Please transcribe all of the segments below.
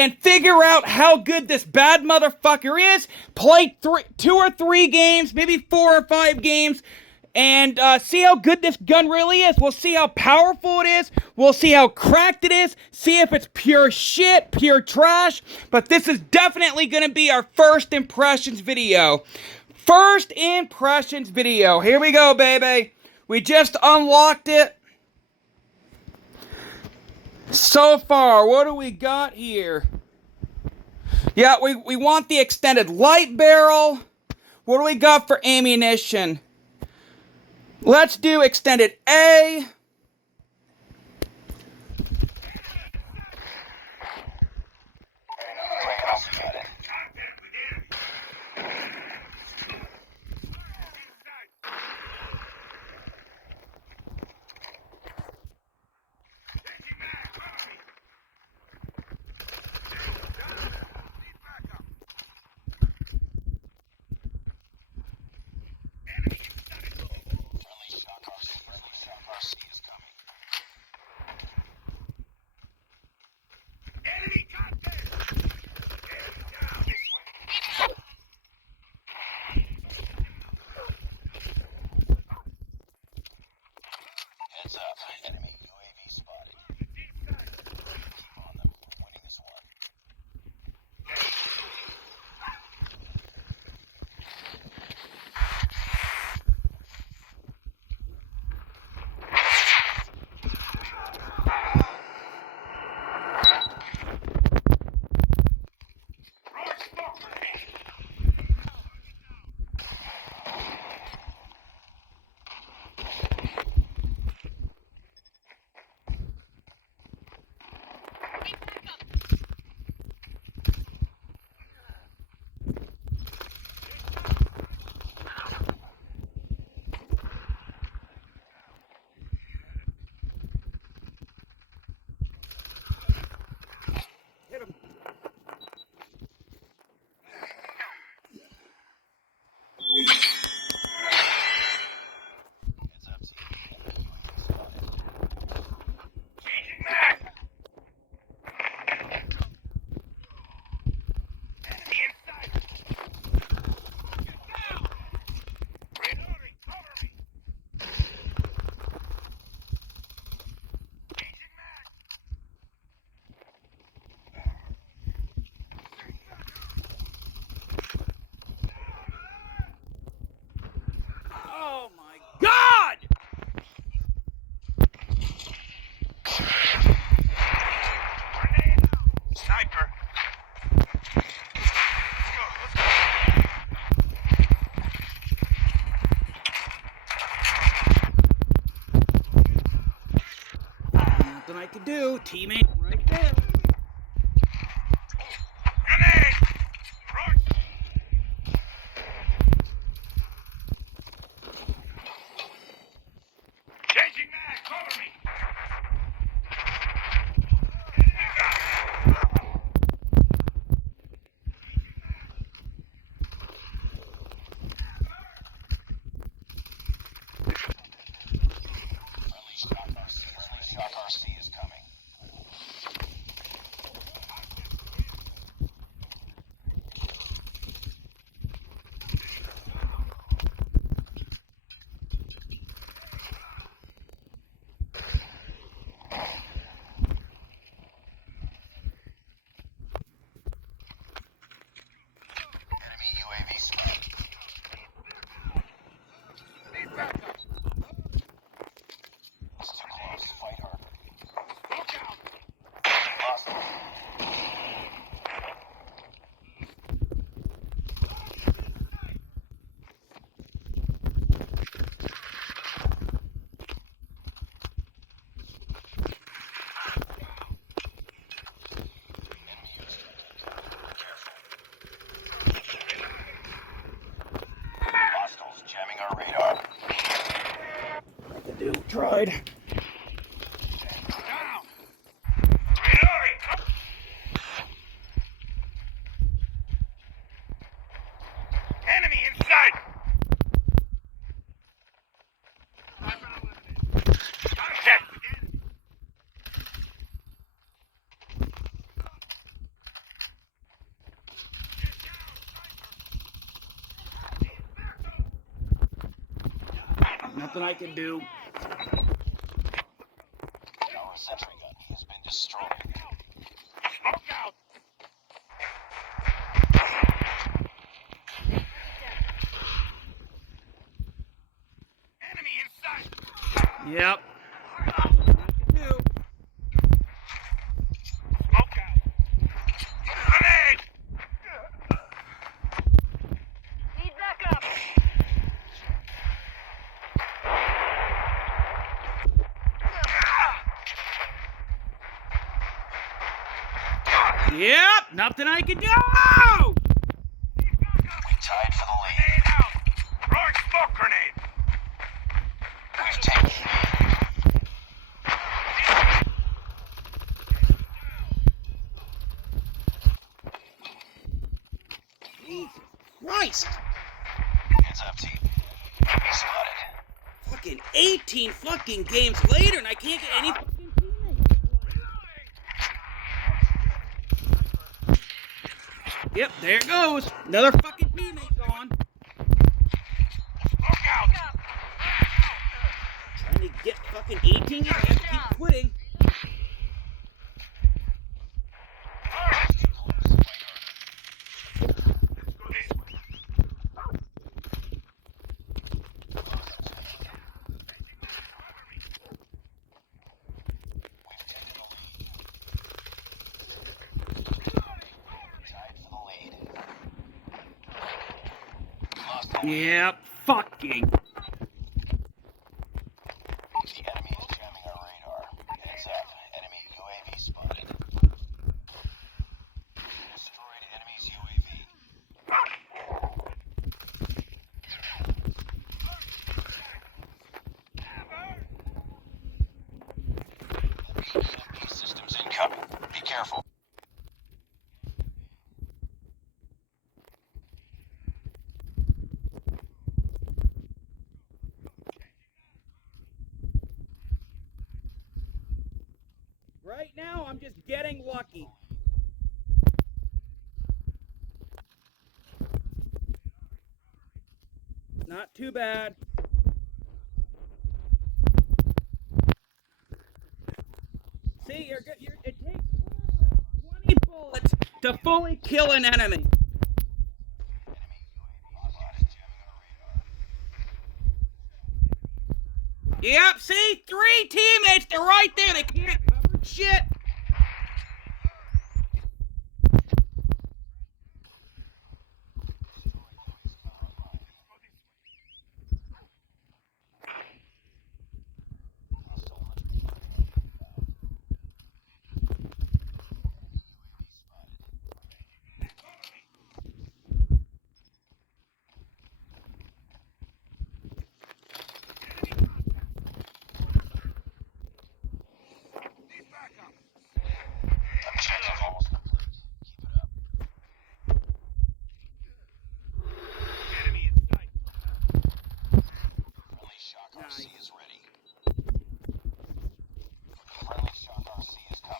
and figure out how good this bad motherfucker is. Play 2 or 3 games, maybe 4 or 5 games, and see how good this gun really is. We'll see how powerful it is. We'll see how cracked it is. See if it's pure shit, pure trash. But this is definitely going to be our first impressions video. First impressions video. Here we go, baby. We just unlocked it. So far, what do we got here? Yeah, we want the extended light barrel. What do we got for ammunition? Let's do extended A. Heads up, enemy UAV spotted. Keep on them. We're winning this one. Heads up, team. Enemy UAV spotted. Changing back! Enemy inside! Get down! Reloading! Cover me! Changing back! Oh my God! Grenade out! Sniper! Nothing I can do. Teammate right there. Grenade! Rush! Changing mag! Cover me! Friendly Shock RC is coming. Enemy UAV spotted. It's too close. Fight harder. Look out! Lost him. Enemy is careful. Hostiles jamming our radar. The dude tried. Down! Reloading! Enemy inside! Contact! Nothing I can do. Our sentry gun has been destroyed. Smoke out! Enemy in sight! Yep. Nothing I can do. Smoke out! Grenade! Need backup! Yep. Nothing I can do. We tied for the lead. Grenade out! Throwing smoke grenade! We've taken the lead. Jesus Christ. Heads up, team. Enemy spotted. Fucking 18 fucking games later, and I can't get any fucking teammates. Yep, there it goes. Another fucking teammate gone. Smoke out! Trying to get fucking 18 games, I have to keep quitting. Tied for the lead. Lost the lead. Yep, fucking. The enemy is jamming our radar. Heads up. Enemy UAV spotted. Destroyed enemy's UAV. EMP systems incoming. Be careful. Right now, I'm just getting lucky. Not too bad. See, it takes 20 bullets to fully kill an enemy. Yep, see? 3 teammates, they're right there. They can't cover shit. Objective almost complete. Keep it up. Enemy in sight! Friendly Shock RC Nice. is ready. Friendly Shock RC is coming.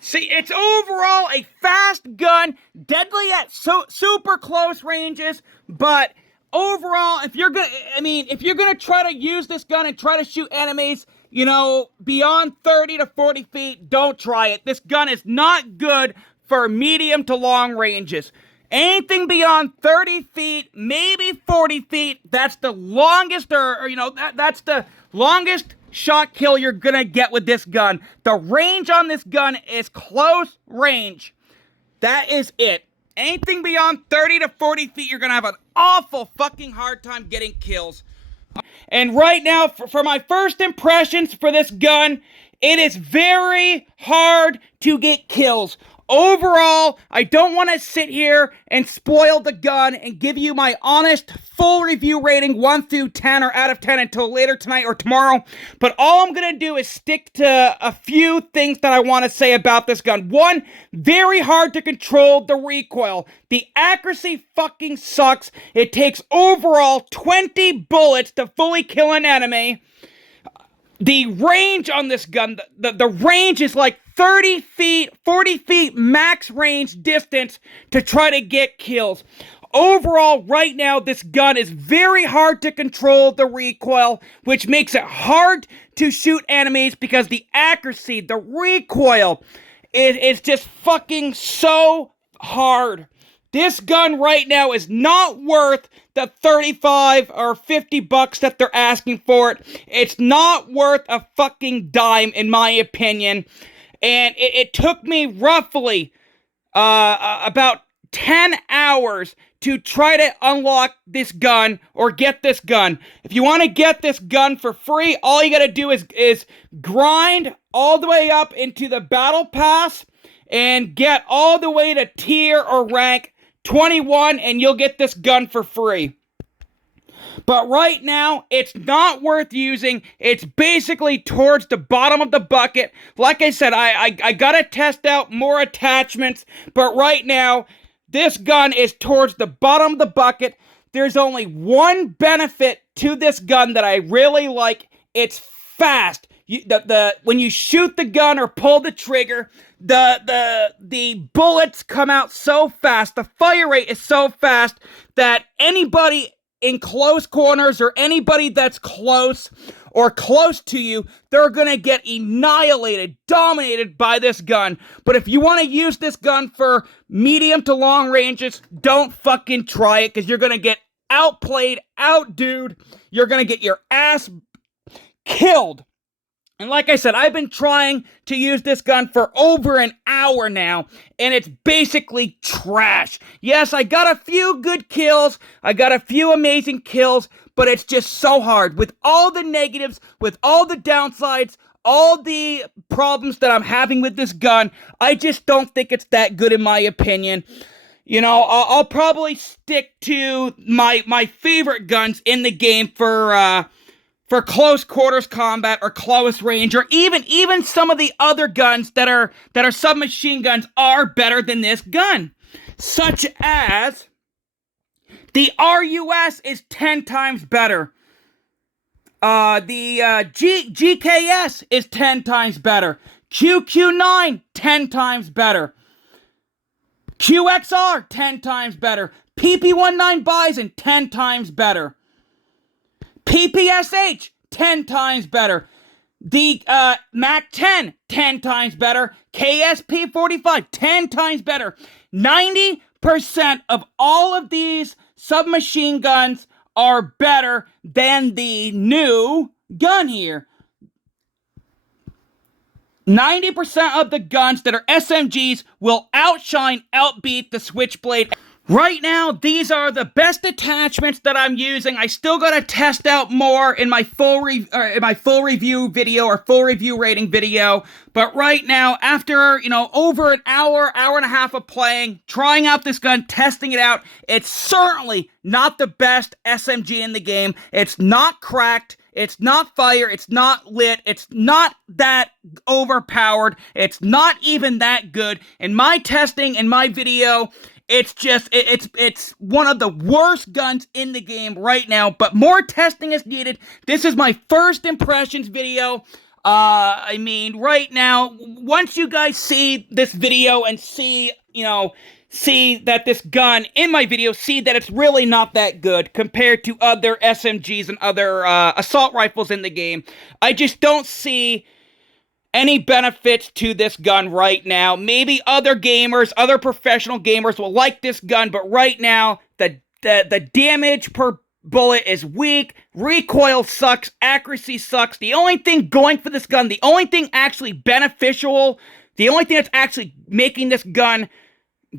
See, it's overall a fast gun, deadly at super close ranges, but overall, if you're gonna try to use this gun and try to shoot enemies, you know, beyond 30 to 40 feet, don't try it. This gun is not good for medium to long ranges. Anything beyond 30 feet, maybe 40 feet, that's the longest, that's the longest shot kill you're gonna get with this gun. The range on this gun is close range. That is it. Anything beyond 30 to 40 feet, you're gonna have an awful fucking hard time getting kills. And right now, for my first impressions for this gun, it is very hard to get kills. Overall, I don't want to sit here and spoil the gun and give you my honest, full review rating 1 through 10 or out of 10 until later tonight or tomorrow. But all I'm going to do is stick to a few things that I want to say about this gun. One, very hard to control the recoil. The accuracy fucking sucks. It takes overall 20 bullets to fully kill an enemy. The range on this gun, the range is like 30 feet, 40 feet max range distance to try to get kills. Overall, right now, this gun is very hard to control the recoil, which makes it hard to shoot enemies because the accuracy, the recoil, is just fucking so hard. This gun right now is not worth the 35 or 50 bucks that they're asking for it. It's not worth a fucking dime, in my opinion. And it took me roughly about 10 hours to try to unlock this gun or get this gun. If you want to get this gun for free, all you gotta do is grind all the way up into the battle pass and get all the way to tier or rank 21 and you'll get this gun for free. But right now, it's not worth using. It's basically towards the bottom of the bucket. Like I said, I gotta test out more attachments, but right now, this gun is towards the bottom of the bucket. There's only one benefit to this gun that I really like. It's fast. When you shoot the gun or pull the trigger, the bullets come out so fast. The fire rate is so fast that anybody in close corners or anybody that's close or close to you, they're gonna get annihilated, dominated by this gun. But if you want to use this gun for medium to long ranges, don't fucking try it, because you're gonna get outplayed, outdude. You're gonna get your ass killed. And like I said, I've been trying to use this gun for over an hour now, and it's basically trash. Yes, I got a few good kills, I got a few amazing kills, but it's just so hard. With all the negatives, with all the downsides, all the problems that I'm having with this gun, I just don't think it's that good in my opinion. You know, I'll probably stick to my favorite guns in the game for close quarters combat or close range, or even some of the other guns that are submachine guns are better than this gun. Such as the RUS is 10 times better. The GKS is 10 times better. QQ9 10 times better. QXR 10 times better. PP19 Bison 10 times better. PPSH, 10 times better. The MAC-10, 10 times better. KSP-45, 10 times better. 90% of all of these submachine guns are better than the new gun here. 90% of the guns that are SMGs will outshine, outbeat the Switchblade. Right now, these are the best attachments that I'm using. I still gotta test out more in my full review video or full review rating video. But right now, after, over an hour and a half of playing, trying out this gun, testing it out, it's certainly not the best SMG in the game. It's not cracked. It's not fire. It's not lit. It's not that overpowered. It's not even that good. In my testing, in my video, it's just, it's one of the worst guns in the game right now, but more testing is needed. This is my first impressions video. Right now, once you guys see this video and see that this gun in my video, see that it's really not that good compared to other SMGs and other assault rifles in the game. I just don't see any benefits to this gun right now. Maybe other gamers, other professional gamers will like this gun, but right now, the damage per bullet is weak, recoil sucks, accuracy sucks. The only thing going for this gun, the only thing actually beneficial, the only thing that's actually making this gun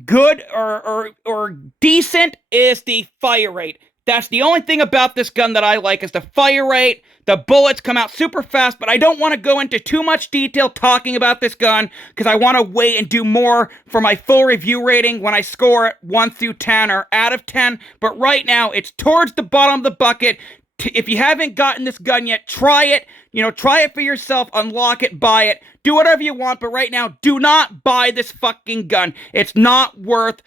good or decent is the fire rate. That's the only thing about this gun that I like, is the fire rate. The bullets come out super fast, but I don't want to go into too much detail talking about this gun because I want to wait and do more for my full review rating when I score it 1 through 10 or out of 10. But right now, it's towards the bottom of the bucket. If you haven't gotten this gun yet, try it. Try it for yourself, unlock it, buy it, do whatever you want. But right now, do not buy this fucking gun. It's not worth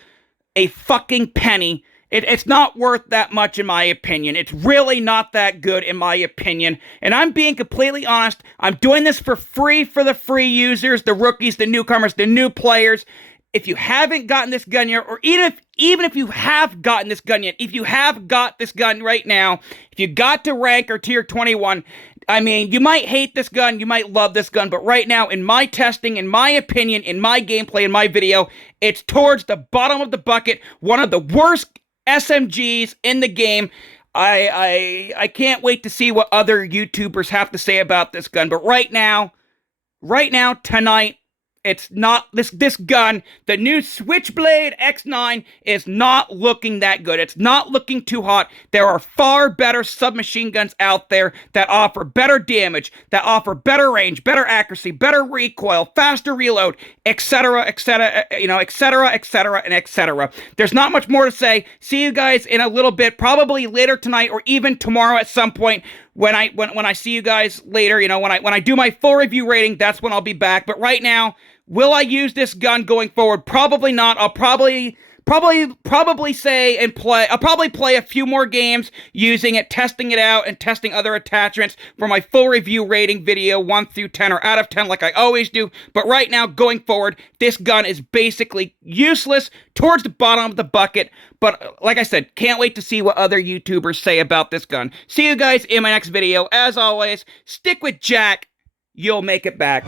a fucking penny. It's not worth that much in my opinion. It's really not that good in my opinion. And I'm being completely honest. I'm doing this for free for the free users, the rookies, the newcomers, the new players. If you haven't gotten this gun yet, or even if you have gotten this gun yet, if you have got this gun right now, if you got to rank or tier 21, I mean, you might hate this gun, you might love this gun, but right now, in my testing, in my opinion, in my gameplay, in my video, it's towards the bottom of the bucket, one of the worst SMGs in the game. I can't wait to see what other YouTubers have to say about this gun, but right now, tonight, it's not, this gun, the new Switchblade X9 is not looking that good. It's not looking too hot. There are far better submachine guns out there that offer better damage, that offer better range, better accuracy, better recoil, faster reload, etc., etc., etc., and etc. There's not much more to say. See you guys in a little bit, probably later tonight or even tomorrow at some point. When I see you guys later, when I do my full review rating, that's when I'll be back. But right now, will I use this gun going forward? Probably not. I'll probably say and play. I'll probably play a few more games using it, testing it out, and testing other attachments for my full review rating video, 1 through 10 or out of 10 like I always do. But right now, going forward, this gun is basically useless, towards the bottom of the bucket. But like I said, can't wait to see what other YouTubers say about this gun. See you guys in my next video. As always, stick with Jack. You'll make it back.